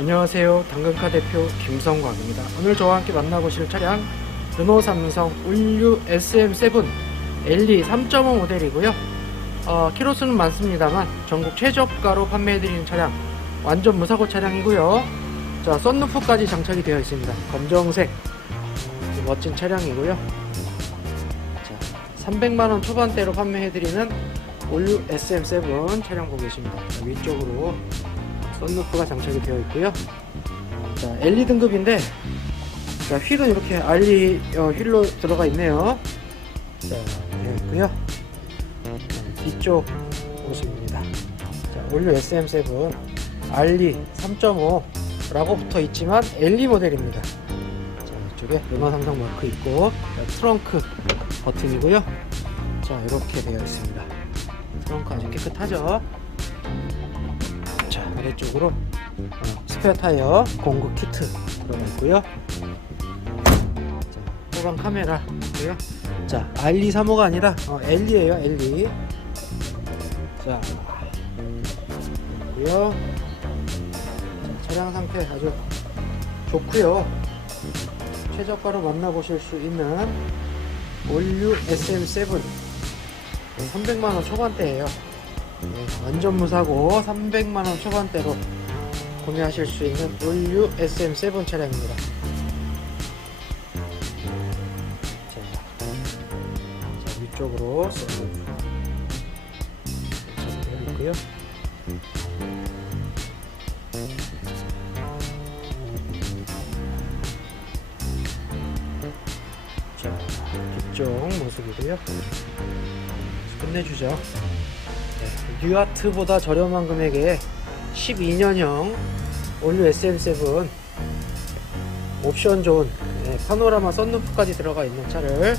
안녕하세요. 당근카 대표 김성광입니다. 오늘 저와 함께 만나보실 차량 르노 삼성 올류 SM7 LE 3.5 모델이고요. 어, 키로수는 많습니다만 전국 최저가로 판매해드리는 차량 완전 무사고 차량이고요. 자, 썬루프까지 장착이 되어 있습니다. 검정색 멋진 차량이고요. 자, 300만원 초반대로 판매해드리는 올류 SM7 차량 보고 계십니다. 자, 위쪽으로 썬루프가 장착이 되어 있고요. 자, LE 등급인데 자, 휠은 이렇게 알리 어, 휠로 들어가 있네요. 자, 되어 있고요. 자, 뒤쪽 모습입니다. 자, 올류 SM7 알리 3.5라고 붙어 있지만 LE 모델입니다. 자, 이쪽에 르노 삼성 마크 있고 자, 트렁크 버튼이고요. 자, 이렇게 되어 있습니다. 트렁크 아주 깨끗하죠? 자 아래쪽으로 어, 스페어 타이어 공구 키트 들어가 있고요. 자, 후방 카메라 있고요. 자 R2 3호가 아니라 어, L2에요 L2 자 있고요 자, 차량 상태 아주 좋고요. 최저가로 만나보실 수 있는 올류 SM7 300만원 초반대예요 네, 완전 무사고 300만원 초반대로 구매하실 수 있는 올류 SM7 차량입니다. 자, 자 위쪽으로 있고요. 자, 뒤쪽 모습이고요. 끝내주죠. 네, 뉴아트보다 저렴한 금액에 12년형 올류 SM7 옵션 좋은 네, 파노라마 썬루프까지 들어가 있는 차를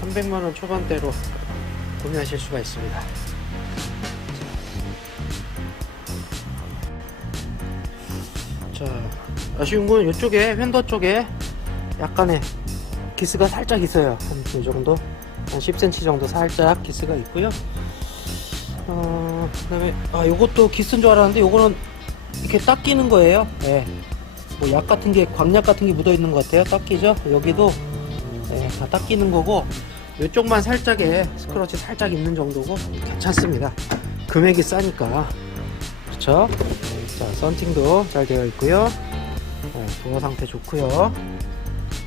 300만원 초반대로 구매하실 수가 있습니다. 자, 아쉬운 건 이쪽에 휀더 쪽에 약간의 기스가 살짝 있어요. 한 이 정도, 한 10cm 정도 살짝 기스가 있고요. 어, 그다음에 아 요것도 기스인 줄 알았는데 요거는 이렇게 닦이는 거예요. 예. 뭐약 같은 게 광약 같은 게 묻어 있는 것 같아요. 닦이죠? 여기도 예, 다 닦이는 거고 요쪽만 살짝에 스크러치 살짝 있는 정도고 괜찮습니다. 금액이 싸니까 그렇죠? 자 썬팅도 잘 되어 있고요. 어, 도어 상태 좋고요.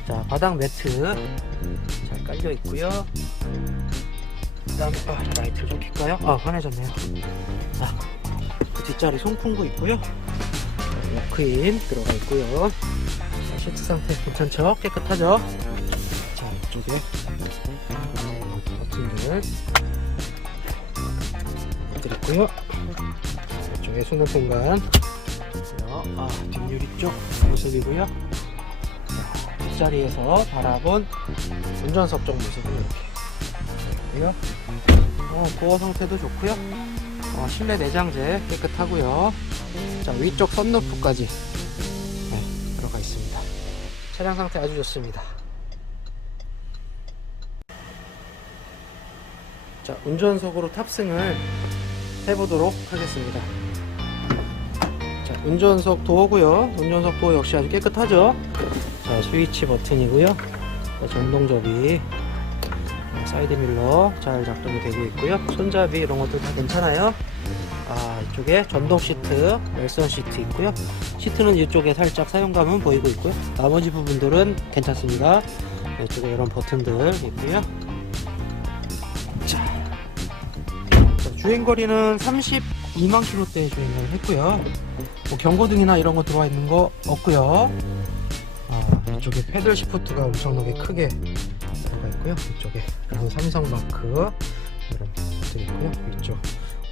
자 바닥 매트 잘 깔려 있고요. 그다음 아, 라이트를 좀 켤까요? 아 환해졌네요. 자, 그 뒷자리 송풍구 있고요. 워크인 들어가 있고요. 자, 시트 상태 괜찮죠? 깨끗하죠? 자 이쪽에 버튼들 버튼 있고요. 이쪽에 수납 공간. 아 뒷유리 쪽 모습이고요. 자, 뒷자리에서 바라본 운전석 쪽 모습은 이렇게. 있고요. 어, 도어 상태도 좋고요. 어, 실내 내장재 깨끗하고요. 자 위쪽 선루프까지 네, 들어가 있습니다. 차량 상태 아주 좋습니다. 자 운전석으로 탑승을 해보도록 하겠습니다. 자 운전석 도어고요. 운전석 도어 역시 아주 깨끗하죠. 자 스위치 버튼이고요. 자, 전동 접이 사이드 밀러 잘 작동이 되고 있고요. 손잡이 이런 것들 다 괜찮아요. 아, 이쪽에 전동 시트, 열선 시트 있고요. 시트는 이쪽에 살짝 사용감은 보이고 있고요. 나머지 부분들은 괜찮습니다. 이쪽에 이런 버튼들 있고요. 자, 자, 주행거리는 32만 킬로대 주행을 했고요. 뭐 경고등이나 이런 거 들어와 있는 거 없고요. 아, 이쪽에 패들 시프트가 엄청나게 크게 들어가 있고요. 이쪽에 그리고 삼성 마크 이런 것들이 있고요. 위쪽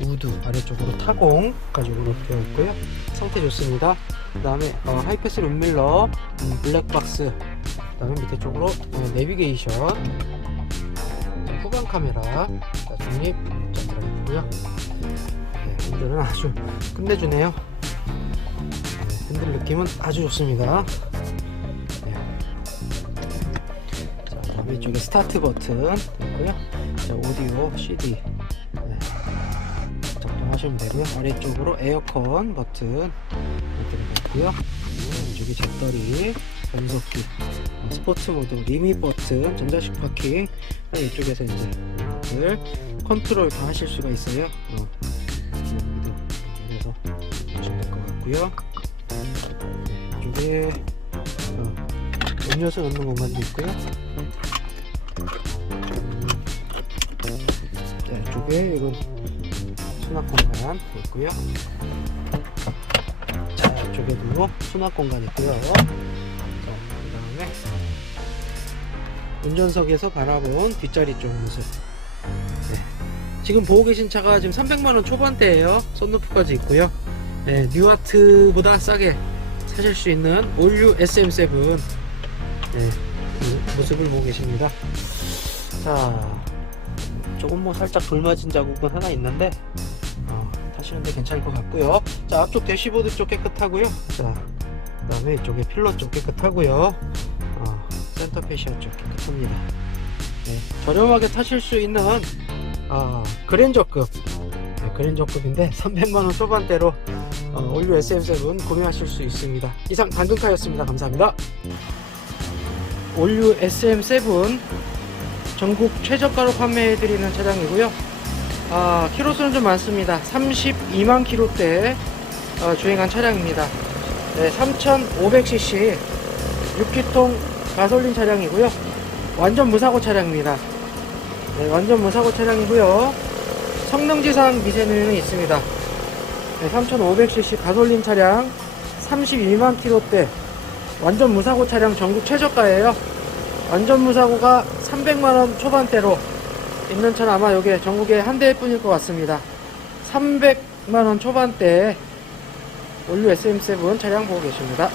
우드 아래쪽으로 타공 가지고 되어 있고요. 상태 좋습니다. 그 다음에 어, 하이패스 룸밀러, 음, 블랙박스, 그 다음에 밑에 쪽으로 어, 내비게이션, 자, 후방 카메라, 자, 중립 자, 들어있고요. 네, 핸들은 아주 끝내주네요. 네, 핸들 느낌은 아주 좋습니다. 이쪽에 스타트 버튼 있고요. 자, 오디오, CD 네. 작동하시면 되고요. 아래쪽으로 에어컨 버튼 이렇게 있고요. 이쪽이 잡다리, 변속기, 어, 스포츠 모드, 리밋 버튼, 전자식 파킹. 아, 이쪽에서 이제 을 컨트롤 다 하실 수가 있어요. 어, 해서 하시면 될 것 같고요. 이쪽에 어, 음료수 넣는 공간도 있고요. 음, 자, 이쪽에 이런 수납 공간 있고요. 자, 이쪽에도 수납 공간 있고요. 자, 그 다음에 운전석에서 바라본 뒷자리 쪽 모습. 네. 지금 보고 계신 차가 지금 300만원 초반대예요. 썬루프까지 있고요. 네, 뉴아트보다 싸게 사실 수 있는 올류 SM7 네, 그 모습을 보고 계십니다. 자, 조금 뭐 살짝 돌 맞은 자국은 하나 있는데 어, 타시는데 괜찮을 것 같고요. 자, 앞쪽 대시보드 쪽 깨끗하고요. 자, 그 다음에 이쪽에 필러 쪽 깨끗하고요. 어, 센터 페시아 쪽 깨끗합니다. 네, 저렴하게 타실 수 있는 아, 그랜저급 네, 그랜저급인데 300만원 초반대로 어, 올류 SM7 구매하실 수 있습니다. 이상 당근카였습니다. 감사합니다. 올류 SM7 전국 최저가로 판매해드리는 차량이고요. 아, 키로수는 좀 많습니다. 32만 키로대 어, 주행한 차량입니다. 네, 3,500cc 6기통 가솔린 차량이고요. 완전 무사고 차량입니다. 네, 완전 무사고 차량이고요. 성능지상 미세는 있습니다. 네, 3,500cc 가솔린 차량 32만 킬로대 완전 무사고 차량 전국 최저가예요. 완전 무사고가 300만원 초반대로 있는 차는 아마 여기 전국에 한 대일 뿐일 것 같습니다. 300만원 초반대 올류 SM7 차량 보고 계십니다.